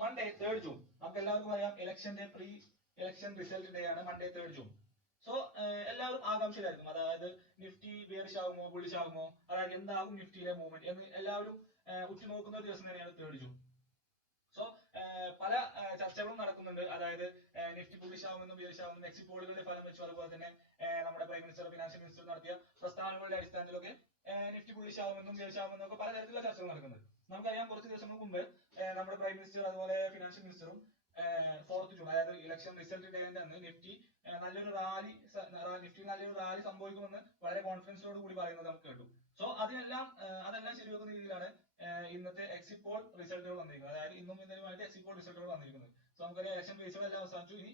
Monday 3rd June. നമുക്ക് എല്ലാവർക്കും അറിയാം ഇലക്ഷന്റെ പ്രീ ഇലക്ഷൻ റിസൾട്ട് ഡേ ആണ് Monday 3rd June. സോ എല്ലാവരും ആകാംക്ഷയിലായിരിക്കും, അതായത് നിഫ്റ്റി ബിയറിഷ് ആകുമോ ബുള്ളിഷ് ആകുമോ, അതായത് എന്താകും നിഫ്റ്റിയിലെ മൂവ്മെന്റ് എന്ന് എല്ലാവരും ഉറ്റുനോക്കുന്ന ഒരു ദിവസം തന്നെയാണ് 3rd June. സോ പല ചർച്ചകളും നടക്കുന്നുണ്ട്, അതായത് നിഫ്റ്റി ബുള്ളിഷ് ആവുമെന്നും ബിയറിഷ് ആവുമെന്നും എക്സിറ്റ് പോളുകളുടെ ഫലം വെച്ചു, അതുപോലെ തന്നെ നമ്മുടെ പ്രൈം മിനിസ്റ്റർ ഫിനാൻഷ്യൽ മിനിസ്റ്റർ നടത്തിയ പ്രസ്താവനകളുടെ അടിസ്ഥാനത്തിലൊക്കെ നിഫ്റ്റി ബുള്ളിഷ് ആവുമെന്നും ബിയറിഷ് ആവുമെന്നും ഒക്കെ പലതരത്തിലുള്ള ചർച്ചകൾ നടക്കുന്നുണ്ട്. നമുക്കറിയാം കുറച്ച് ദിവസങ്ങൾക്ക് മുമ്പ് നമ്മുടെ പ്രൈം മിനിസ്റ്റർ അതുപോലെ ഫിനാൻഷ്യൽ മിനിസ്റ്ററും 4th June അതായത് ഇലക്ഷൻ റിസൾട്ട് ഡേന്റെ അന്ന് നിഫ്റ്റി നല്ലൊരു റാലി സംഭവിക്കുമെന്ന് വളരെ കോൺഫിഡൻസോട് കൂടി പറയുന്നത് നമുക്ക് കേട്ടു. സോ അതെല്ലാം ശരിവെക്കുന്ന രീതിയിലാണ് ഇന്നത്തെ എക്സിറ്റ് പോൾ റിസൾട്ടുകൾ വന്നിരിക്കുന്നത്, അതായത് ഇന്നും ഇന്നലെയുമായിട്ട് എക്സിറ്റ് പോൾ റിസൾട്ടുകൾ വന്നിരിക്കുന്നത്. സോ നമുക്കറിയാം ഇലക്ഷൻ ബേസുകളെല്ലാം അവസാനിച്ചു, ഇനി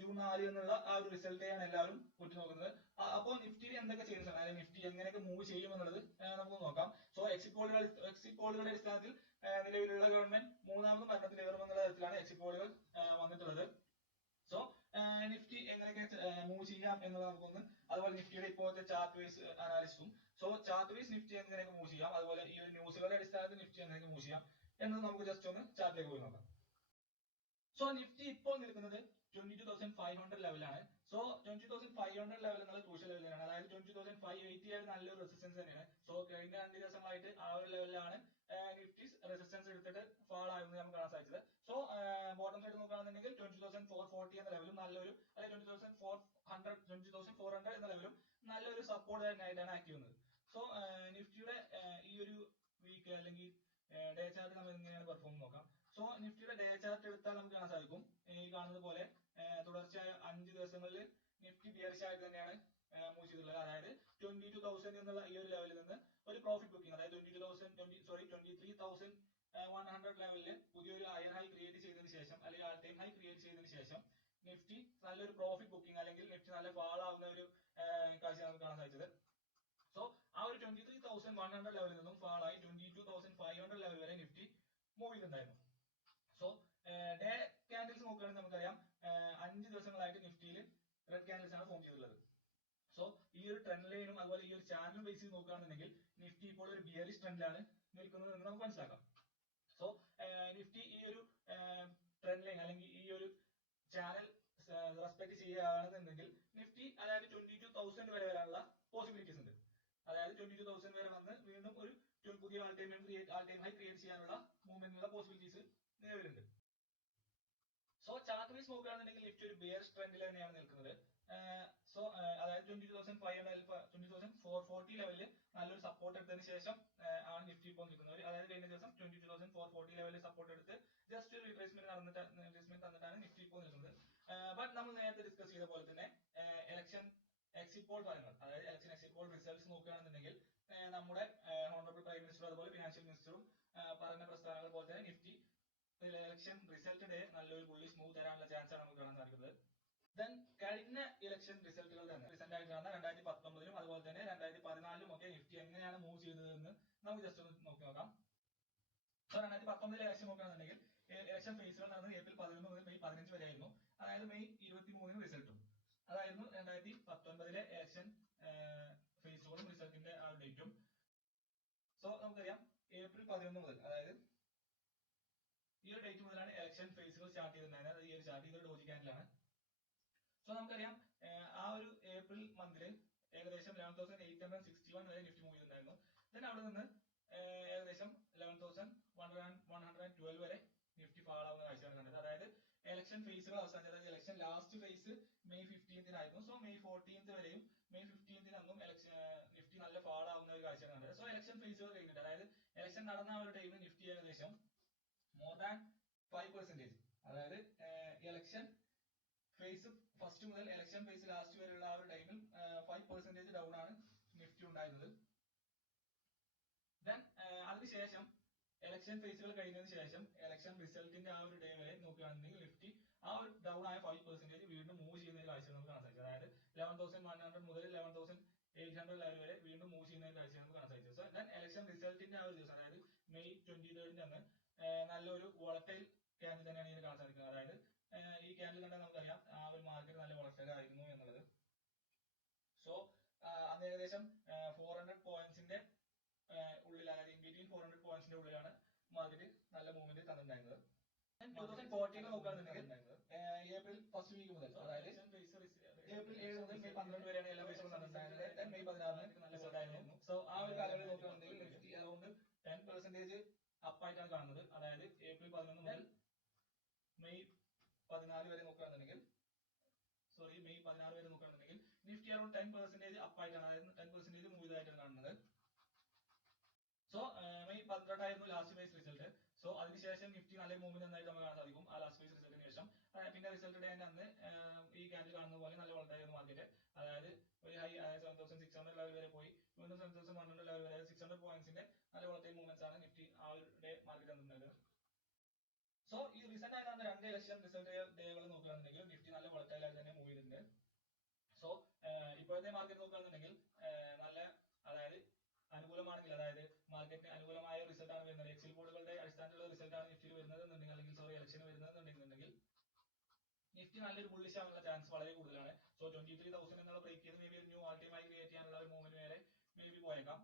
June 4 എന്നുള്ള ആ ഒരു റിസൾട്ടെയാണ് എല്ലാവരും ഉറ്റുനോക്കുന്നത്. അപ്പോൾ നിഫ്റ്റിയിൽ എന്തൊക്കെ ചേഞ്ചസ് ആണ്, അതായത് നിഫ്റ്റി എങ്ങനെയൊക്കെ മൂവ് ചെയ്യും എന്നുള്ളത് നമുക്ക് നോക്കാം. സോ എക്സിറ്റ് പോളുകളുടെ അടിസ്ഥാനത്തിൽ നിലവിലുള്ള ഗവൺമെന്റ് മൂന്നാമതും ഭരണത്തിലേറുമെന്നുള്ള തരത്തിലാണ് എക്സിറ്റ് പോളുകൾ വന്നിട്ടുള്ളത്. സോ നിഫ്റ്റി എങ്ങനെയൊക്കെ മൂവ് ചെയ്യാം എന്നുള്ളത് നമുക്കൊന്ന്, അതുപോലെ നിഫ്റ്റിയുടെ ഇപ്പോഴത്തെ ചാർട്ട് വൈസ് അനാലിസിസും, സോ ചാർട്ട് വൈസ് നിഫ്റ്റി എങ്ങനെയൊക്കെ മൂവ് ചെയ്യാം, അതുപോലെ ഈ ഒരു ന്യൂസുകളുടെ അടിസ്ഥാനത്തിൽ നിഫ്റ്റി എങ്ങനെയൊക്കെ മൂവ് ചെയ്യാം എന്നത് നമുക്ക് ജസ്റ്റ് ഒന്ന് ചാർട്ടിലേക്ക് പോയി നോക്കാം. സോ നിഫ്റ്റി ഇപ്പോൾ നിൽക്കുന്നത് 22,500 ലെവലാണ്. സോ 22,500 ലെവൽ എന്നുള്ള ക്രൂഷ്യൽ ലെവലാണ്, അതായത് 22,580 നല്ലൊരു റെസിസ്റ്റൻസ് തന്നെയാണ്. സോ കഴിഞ്ഞ 2 ദിവസങ്ങളായിട്ട് ആ ഒരു ലെവലിലാണ് നിഫ്റ്റി റെസിസ്റ്റൻസ് എടുത്തിട്ട് ഫാൾ ആയെന്ന് നമുക്ക് കാണാൻ സാധിച്ചത്. സോ ബോട്ടം സൈഡ് നോക്കുകയാണെന്നുണ്ടെങ്കിൽ 20,440 എന്ന ലെവലും നല്ലൊരു, അതായത് 20,400 എന്ന ലെവലും നല്ലൊരു സപ്പോർട്ട് തന്നെയായിട്ടാണ് ആക്ട് ചെയ്യുന്നത്. സോ നിഫ്റ്റിയുടെ ഈ ഒരു വീക്ക് അല്ലെങ്കിൽ ഡേ ചാർട്ട് നമ്മൾ എങ്ങനെയാണ് പെർഫോം നോക്കാം. സോ നിഫ്റ്റിയുടെ ഡേ ചാർട്ട് എടുത്താൽ നമുക്ക് കാണാൻ സാധിക്കും, ഈ കാണുന്നത് പോലെ തുടർച്ചയായ 5 ദിവസങ്ങളിൽ നിഫ്റ്റി ബിയറിഷ് ആയിട്ട് തന്നെയാണ് മൂവ് ചെയ്തിട്ടുള്ളത്. അതായത് 22,000 എന്നുള്ള ഈ ഒരു ലെവലിൽ നിന്ന് ഒരു പ്രോഫിറ്റ് ബുക്കിംഗ്, അതായത് 23,100 ലെവലിൽ പുതിയൊരു ഹയർ ഹൈ ക്രിയേറ്റ് ചെയ്തതിനു ശേഷം, അല്ലെങ്കിൽ ആൾ ടൈം ഹൈ ക്രിയേറ്റ് ചെയ്തതിനു ശേഷം നിഫ്റ്റി നല്ലൊരു പ്രോഫിറ്റ് ബുക്കിംഗ് അല്ലെങ്കിൽ നിഫ്റ്റി നല്ല ഫാൾ ആവുന്ന ഒരു കാഴ്ച നമുക്ക് കാണാൻ സാധിച്ചത്. സോ ആ ഒരു 23,100 ലെവലിൽ നിന്നും ഫാൾ ആയി 22,500 ലെവൽ വരെ നിഫ്റ്റി മൂവ് ചെയ്തിട്ടുണ്ടായിരുന്നു. സോ ഡേ ക്യാൻഡിൽസ് നോക്കുകയാണെങ്കിൽ നമുക്കറിയാം 5 ദിവസങ്ങളായിട്ട് നിഫ്റ്റിയിൽ റെഡ് ക്യാൻഡിൽസ് ആണ് ഫോം ചെയ്തിട്ടുള്ളത്. സോ ഈ ഒരു ട്രെൻഡ് ലൈനും അതുപോലെ ഈ ഒരു ചാനലും ബേസ് ചെയ്ത് നോക്കുകയാണെന്നുണ്ടെങ്കിൽ നിഫ്റ്റി ഇപ്പോൾ ഒരു ബിയറിഷ് ട്രെൻഡിലാണ് നിൽക്കുന്നത് എന്ന് നമുക്ക് മനസ്സിലാക്കാം. സോ നിഫ്റ്റി ഈ ഒരു ട്രെൻഡ് ലൈൻ അല്ലെങ്കിൽ ഈ ഒരു ചാനൽ റെസ്പെക്ട് ചെയ്യുകയാണെന്നുണ്ടെങ്കിൽ നിഫ്റ്റി അതായത് 22,000 വരെ വരാനുള്ള പോസിബിലിറ്റീസ് ഉണ്ട്. അതായത് 22,000 വരെ വന്ന് വീണ്ടും ഒരു പുതിയ ആൾ ടൈം ഹൈ ക്രിയേറ്റ് ചെയ്യാനുള്ള മൂവ്മെന്റിനുള്ള പോസിബിലിറ്റീസ് നിലവിലുണ്ട്. സോ ചാർട്ട് വൈസ് നോക്കുകയാണെന്നുണ്ടെങ്കിൽ നിഫ്റ്റി ഒരു ബിയറിഷ് ട്രെൻഡിൽ തന്നെയാണ് നിൽക്കുന്നത്. സോ അതായത് 20,440 ലെവലിൽ നല്ലൊരു സപ്പോർട്ട് എടുത്തതിന് ശേഷം ആണ് നിഫ്റ്റി ഇപ്പോൾ നിൽക്കുന്നത്. അതായത് കഴിഞ്ഞ ദിവസം 22,440 ലെവലിൽ സപ്പോർട്ട് എടുത്ത് ജസ്റ്റ് ഒരു റീട്രേസ്മെന്റ് തന്നിട്ടാണ് നിഫ്റ്റി ഇപ്പോൾ നിൽക്കുന്നത്. ബട്ട് നമ്മൾ നേരത്തെ ഡിസ്കസ് ചെയ്ത പോലെ തന്നെ ഇലക്ഷൻ എക്സിറ്റ് പോൾ ഫലങ്ങൾ, അതായത് ഇലക്ഷൻ എക്സിറ്റ് പോൾ റിസൾട്ട്സ് നോക്കുകയാണെന്നുണ്ടെങ്കിൽ നമ്മുടെ ഹോണറബിൾ പ്രൈം മിനിസ്റ്റർ അതുപോലെ ഫിനാൻഷ്യൽ മിനിസ്റ്ററും പറഞ്ഞ പ്രസ്താവനകൾ പോലെ തന്നെ നിഫ്റ്റി ഇലക്ഷൻ റിസൾട്ട് ഡേ നല്ലൊരു ബുള്ളിഷ് മൂവ് തരാനുള്ള ചാൻസ് ആണ് നമുക്ക് കാണാൻ സാധിക്കുന്നത്. ദെൻ കഴിഞ്ഞ ഇലക്ഷൻ റിസൾട്ടുകൾ തന്നെ റീസെന്റ് ആയിട്ട് നടന്ന 2019 അതുപോലെ തന്നെ 2014 ഒക്കെ നിഫ്റ്റി എങ്ങനെയാണ് മൂവ് ചെയ്തതെന്ന് നമുക്ക് ജസ്റ്റ് ഒന്ന് നോക്കാം. സോ 2019 ഇലക്ഷൻ നോക്കുകയാണെന്നുണ്ടെങ്കിൽ ഇലക്ഷൻ ഫേസുകൾ നടന്നത് April 11 മുതൽ May 15 വരെ ആയിരുന്നു. അതായത് May 23 റിസൾട്ടും അതായിരുന്നു 2019 ഇലക്ഷൻ ഫേസുകളും റിസൾട്ടിന്റെ ആ ഒരു ഡേറ്റും. സോ നമുക്കറിയാം April 11 മുതൽ, അതായത് ഈ ഒരു ഡേറ്റ് മുതലാണ് ഇലക്ഷൻ ഫേസുകൾ സ്റ്റാർട്ട് ചെയ്തിട്ടുണ്ടായിരുന്നത്. ഈ ഒരു ചാർട്ട് ഇതൊരു ഡോജി ക്യാൻഡിലാണ്. സോ നമുക്കറിയാം ആ ഒരു ഏപ്രിൽ മന്തിൽ ഏകദേശം 11,861 വരെ നിഫ്റ്റി മൂവ് ചെയ്തിട്ടുണ്ടായിരുന്നു. ദെൻ അവിടെ നിന്ന് ഏകദേശം 11,112 വരെ നിഫ്റ്റി ഫാൾ ആവുന്ന കാഴ്ചയാണ് കണ്ടത്. അതായത് ഇലക്ഷൻ ഫേസുകൾ അവസാനിച്ചത്, അതായത് ഇലക്ഷൻ ലാസ്റ്റ് ഫേസ് May 15 ആയിരുന്നു. സോ May 14 വരെയും May 15 അന്നും നിഫ്റ്റി നല്ല ഫാൾ ആവുന്ന ഒരു കാഴ്ചയാണ് കണ്ടത്. സോ ഇലക്ഷൻ ഫേസുകൾ കഴിഞ്ഞിട്ട്, അതായത് ഇലക്ഷൻ നടന്ന ആ ഒരു ടൈമിൽ നിഫ്റ്റി ഏകദേശം മോർ ദാൻ 5%, അതായത് ഇലക്ഷൻ ഫേസ് ഫസ്റ്റ് മുതൽ ഇലക്ഷൻ ഫേസ് ലാസ്റ്റ് വരെയുള്ള ആ ഒരു ടൈമിൽ 5% ഡൗൺ ആണ് നിഫ്റ്റി ഉണ്ടായിരുന്നത്. ദെൻ അതിനുശേഷം ഇലക്ഷൻ ഫേസുകൾ കഴിഞ്ഞതിന് ശേഷം ഇലക്ഷൻ റിസൾട്ടിന്റെ ആ ഒരു ഡേ വരെ നോക്കുകയാണെന്നുണ്ടെങ്കിൽ നിഫ്റ്റി ആ ഒരു ഡൗൺ ആയ 5% വീണ്ടും മൂവ് ചെയ്യുന്ന ഒരു കാഴ്ച നമുക്ക് കാണാൻ സാധിച്ചത്. അതായത് 11,100 മുതൽ 11,800 ലെവൽ വരെ വീണ്ടും മൂവ് ചെയ്യുന്ന ഒരു കാഴ്ച നമുക്ക് കാണാൻ സാധിച്ചത്. സോ ദെൻ ഇലക്ഷൻ റിസൾട്ടിന്റെ ആ ഒരു ദിവസം, അതായത് May 23 അന്ന് നല്ലൊരു വോളറ്റൈൽ ക്യാൻഡിൽ തന്നെയാണ് ഇതിന് കാണാൻ സാധിക്കുന്നത്. അതായത് ഈ ക്യാൻഡിൽ കണ്ടാൽ നമുക്കറിയാം ആ ഒരു മാർക്കറ്റ് നല്ല വോളറ്റൈൽ ആയിരുന്നു എന്നുള്ളത്. സോ അന്ന് ഏകദേശം 400 പോയിന്റ്സിന്റെ ഉള്ളിൽ, അതായത് ഇൻ ബിറ്റ്വീൻ 400 പോയിന്റ്സിന്റെ ഉള്ളിലാണ് മാർക്കറ്റ് നല്ല മൂവ്മെന്റ് തന്നിട്ടുണ്ടായിരുന്നത്. 2014 നോക്കുകയാണെന്നുണ്ടെങ്കിൽ ഏപ്രിൽ ഫസ്റ്റ് വീക്ക് മുതൽ, അതായത് ഏപ്രിൽ 7 മുതൽ മെയ് 12 വരെയാണ് എല്ലാ ബേസുകളും നടന്നിട്ടുണ്ടായിരുന്നത്. മെയ് 16 നല്ല ഉണ്ടായിരുന്നു. സോ ആ ഒരു കാലയളവിൽ നോക്കുകയാണെന്നുണ്ടെങ്കിൽ നിഫ്റ്റി അറൌണ്ട് 10% അപ്പ് ആയിട്ടാണ് കാണുന്നത്. അതായത് ഏപ്രിൽ 11 മുതൽ മെയ് 14 വരെ നോക്കുകയാണെന്നുണ്ടെങ്കിൽ മെയ് 16 വരെ നോക്കുകയാണെന്നുണ്ടെങ്കിൽ നിഫ്റ്റി അറൌണ്ട് 10% അപ്പ് ആയിട്ടാണ്, അതായത് 10% മൂവ് ചെയ്തതായിട്ടാണ് കാണുന്നത്. സോ മെയ് 12 ആയിരുന്നു ലാസ്റ്റ് ബേസ് റിസൾട്ട്. സോ അതിനുശേഷം നിഫ്റ്റി നല്ല മൂവ്മെന്റ് നന്നായിട്ട് നമുക്ക് കാണാൻ സാധിക്കും ആ ലാസ്റ്റ് ബേസ് റിസൾട്ടിന് ശേഷം. പിന്നെ റിസൾട്ട് ഡേ അന്ന് ഈ ക്യാൻഡിൽ കാണുന്ന പോലെ നല്ല വളർത്തായിരുന്നു മാർക്കറ്റ്. അതായത് ഒരു ഹൈ 7600 ലെവൽ വരെ പോയി, വീണ്ടും 7100 ലെവൽ വരെ 600 പോയിന്റ്സിന്റെ നല്ല വളർത്തിയ മൂവ്മെന്റ്സ് ആണ് നിഫ്റ്റി ആ ഒരു ഡേ മാർക്കറ്റ് തന്നിട്ടുള്ളത്. സോ ഈ റീസെന്റ് ആയിട്ട് നടന്ന 2 ഇലക്ഷൻ റിസൾട്ട് ഡേകൾ നോക്കുകയാണെന്നുണ്ടെങ്കിൽ നിഫ്റ്റി നല്ല വളർത്തൈൽ ആയിട്ട് തന്നെ മൂവ് ചെയ്തിട്ടുണ്ട്. സോ ഇപ്പോഴത്തെ മാർക്കറ്റ് നോക്കുകയാണെന്നുണ്ടെങ്കിൽ നല്ല, അതായത് അനുകൂലമാണെങ്കിൽ, അതായത് മാർക്കറ്റിന് അനുകൂലമായ റിസൾട്ട് ആണ് വരുന്നത്, എക്സിൽ ബോർഡുകളുടെ അടിസ്ഥാനത്തിലുള്ള റിസൾട്ട് ആണ് നിഫ്റ്റിയിൽ വരുന്നത് എന്നുണ്ടെങ്കിൽ, അല്ലെങ്കിൽ ഇലക്ഷൻ വരുന്നത് എന്നുണ്ടെങ്കിൽ നിഫ്റ്റി നല്ലൊരു ബുള്ളിഷ് ആവാനുള്ള ചാൻസ് വളരെ കൂടുതലാണ്. സോ 23,000 എന്നുള്ള ബ്രേക്ക് ചെയ്ത് മേ ബി ഒരു ന്യൂ ആൾ ടൈം ആയി ക്രിയേറ്റ് ചെയ്യാനുള്ള ഒരു മൂവ്മെന്റ് വരെ മേ ബി പോയേക്കാം.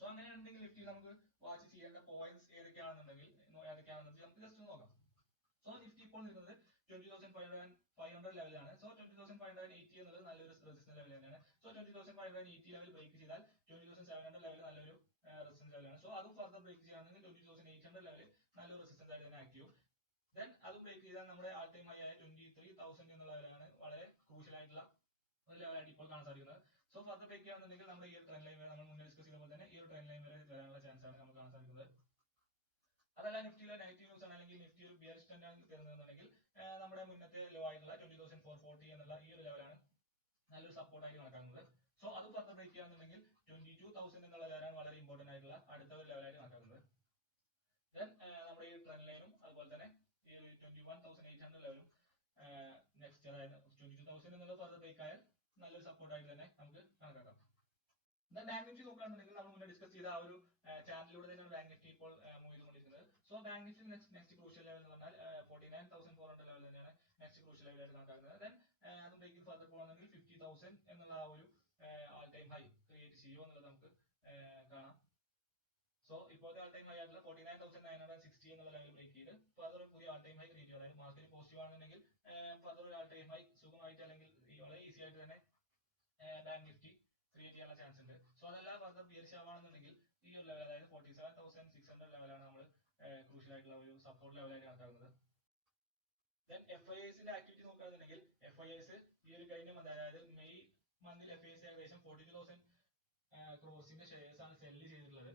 സോ അങ്ങനെയാണെന്നുണ്ടെങ്കിൽ നിഫ്റ്റി നമുക്ക് വാച്ച് ചെയ്യേണ്ട പോയിന്റ്സ് ഏതൊക്കെയാണെന്നുണ്ടെങ്കിൽ നമുക്ക് ജസ്റ്റ് നോക്കാം. സോ നിഫ്റ്റി ഇപ്പോൾ നിൽക്കുന്നത് 20,500 ലെവലാണ്. സോ 20,580 എന്നുള്ളത് നല്ലൊരു റെസിസ്റ്റൻസ് ലെവൽ തന്നെയാണ്. സോ 20,580 ലെവൽ ബ്രേക്ക് ചെയ്താൽ 20,700 ലെവൽ നല്ലൊരു റെസിസ്റ്റൻസ് ലെവലാണ്. സോ അതും ഫർദർ ബ്രേക്ക് ചെയ്യുകയാണെങ്കിൽ 20,800 ലെവൽ നല്ലൊരു റെസിസ്റ്റൻസ് ആയിട്ട് തന്നെ ആക്ട് ചെയ്യും. ദെൻ അത് ബ്രേക്ക് ചെയ്താൽ നമ്മുടെ ആൾ ടൈം ഹൈ ആയ 23,000 എന്നുള്ള ലെവലാണ് വളരെ ക്രൂഷ്യൽ ആയിട്ടുള്ള ഒരു ലെവലായിട്ട് ഇപ്പോൾ കാണാൻ സാധിക്കുന്നത്. സോ ഫർദർ ബ്രേക്ക് ചെയ്യുകയാണെന്നുണ്ടെങ്കിൽ നമ്മുടെ ഈ ഒരു ട്രെൻഡ് ലൈൻ വരെ, നമ്മൾ മുന്നേ ഡിസ്കസ് ചെയ്ത പോലെ തന്നെ ഈ ഒരു ട്രെൻഡ് ലൈൻ വരെ വരാനുള്ള ചാൻസ് ആണ് നമുക്ക് കാണാൻ സാധിക്കുന്നത്. അതല്ല നിഫ്റ്റിയിലെ നെഗറ്റീവ് ന്യൂസ് ആണ്, അല്ലെങ്കിൽ നിഫ്റ്റി ഒരു ബിയറിഷ് ട്രെൻഡ് ആണ് തരുന്നതെന്നുണ്ടെങ്കിൽ നമ്മുടെ മുന്നത്തെ ലോ ആയിട്ടുള്ള 20,440 എന്നുള്ള ഈ ഒരു ലെവലാണ് നല്ലൊരു സപ്പോർട്ട് ആയിട്ട് കണക്കാക്കുന്നത്. സോ അത് ഫർദർ ബ്രേക്ക് ചെയ്യുകയാണെന്നുണ്ടെങ്കിൽ 22,000 എന്നുള്ള ലെവലാണ് വളരെ ഇമ്പോർട്ടന്റ് ആയിട്ടുള്ള അടുത്ത ഒരു ലെവലായിട്ട് കണക്കാക്കുന്നത്. ദെൻ നമ്മുടെ ഈ ട്രെൻഡ് ലൈനും അതുപോലെ തന്നെ ഈ 21,800 ലെവലും നെക്സ്റ്റ്, അതായത് 22,000 എന്നുള്ള ഫർദർ ബ്രേക്ക് ആയാൽ നല്ലൊരു സപ്പോർട്ട് ആയിട്ട് തന്നെ നമുക്ക് കണക്കാക്കാം. ബാങ്ക് നിഫ്റ്റി നോക്കുകയാണെന്നുണ്ടെങ്കിൽ നമ്മൾ മുന്നേ ഡിസ്കസ് ചെയ്ത ആ ഒരു ചാനലിലൂടെ തന്നെയാണ് ബാങ്ക് നിഫ്റ്റി ഇപ്പോൾ മൂവ് ചെയ്തുകൊണ്ടിരിക്കുന്നത്. So bank Nifty next crucial level എന്ന് പറഞ്ഞാൽ 49,400 ലെവൽ തന്നെയാണ് നെക്സ്റ്റ് ക്രൂഷ്യൽ ലെവലായിട്ട് കണക്കാക്കുന്നത്. ദെൻ അത് ബ്രേക്കിംഗ് ഫർദർ പോകുകയാണെങ്കിൽ 50,000 എന്നുള്ള ആ ഒരു ആൾ ടൈം ഹൈ ക്രിയേറ്റ് ചെയ്യുമോ എന്നുള്ളത് നമുക്ക് കാണാം. സോ ഇപ്പോഴത്തെ ആൾ ടൈം ഹൈ ആയിട്ടുള്ള 49,960 എന്നുള്ള ലെവൽ ബ്രേക്ക് ചെയ്ത് ഫർദർ ഒരു പുതിയ ആൾ ടൈം ഹൈ ക്രിയേറ്റ് ചെയ്യും. അതായത് മാർക്കറ്റ് പോസിറ്റീവ് ആണെന്നുണ്ടെങ്കിൽ ഫർദർ ഒരു ആൾ ടൈം ഹൈ സുഖമായിട്ട്, അല്ലെങ്കിൽ വളരെ ഈസി ആയിട്ട് തന്നെ ബാങ്ക് നിഫ്റ്റി ക്രിയേറ്റ് ചെയ്യാനുള്ള ചാൻസ് ഉണ്ട്. സോ അതെല്ലാം ഫർദർ ബിയറിഷ് ആവുകയാണെന്നുണ്ടെങ്കിൽ ഈ ഒരു ലെവൽ, അതായത് 47,600 ലെവലാണ് നമ്മൾ ക്രൂഷ്യൽ ആയിട്ടുള്ള ഒരു സപ്പോർട്ട് ലെവലായിട്ട് കണക്കാക്കുന്നത്. ദെൻ FIIസിന്റെ ആക്ടിവിറ്റി നോക്കുകയാണെന്നുണ്ടെങ്കിൽ FIIs ഈ ഒരു കഴിഞ്ഞ മന്ത്, അതായത് മെയ് മന്തിൽ FIIs ഏകദേശം 42,000 ക്രോസിന്റെ ഷെയർസ് ആണ് സെല്ല് ചെയ്തിട്ടുള്ളത്.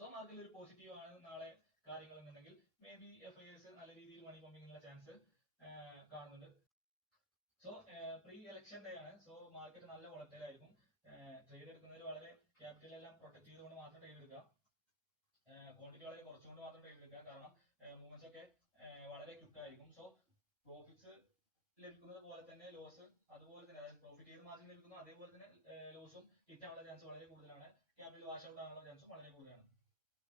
സോ മാർക്കറ്റിൽ ഒരു പോസിറ്റീവ് ആണ് നാളെ കാര്യങ്ങൾ എന്നുണ്ടെങ്കിൽ മേ ബി FIIs നല്ല രീതിയിൽ മണി പമ്പിങ്ങിനുള്ള ചാൻസ് കാണുന്നുണ്ട്. സോ പ്രീ ഇലക്ഷൻ ഡേ ആണ്. സോ മാർക്കറ്റ് നല്ല വോളറ്റൈൽ ആയിരിക്കും. ട്രേഡ് എടുക്കുന്നവർ വളരെ ക്യാപിറ്റൽ എല്ലാം പ്രൊട്ടക്ട് ചെയ്തുകൊണ്ട് മാത്രം ട്രേഡ് എടുക്കുക, ക്വാണ്ടിറ്റി വളരെ കുറച്ചുകൊണ്ട് മാത്രം ട്രേഡ് എടുക്കുക. കാരണം മൂവ്മെന്റ്സ് ഒക്കെ വളരെ ക്വിക്ക് ആയിരിക്കും. സോ പ്രോഫിറ്റ്സ് ലഭിക്കുന്നത് പോലെ തന്നെ ലോസ് അതുപോലെ തന്നെ, അതായത് പ്രോഫിറ്റ് ഏത് മാർജിൻ ലഭിക്കുന്നു അതേപോലെ തന്നെ ലോസും ഹിറ്റ് ആവാനുള്ള ചാൻസ് വളരെ കൂടുതലാണ്. ക്യാപിറ്റൽ വാഷ് ഔട്ട് ആവാനുള്ള ചാൻസും വളരെ കൂടുതലാണ്.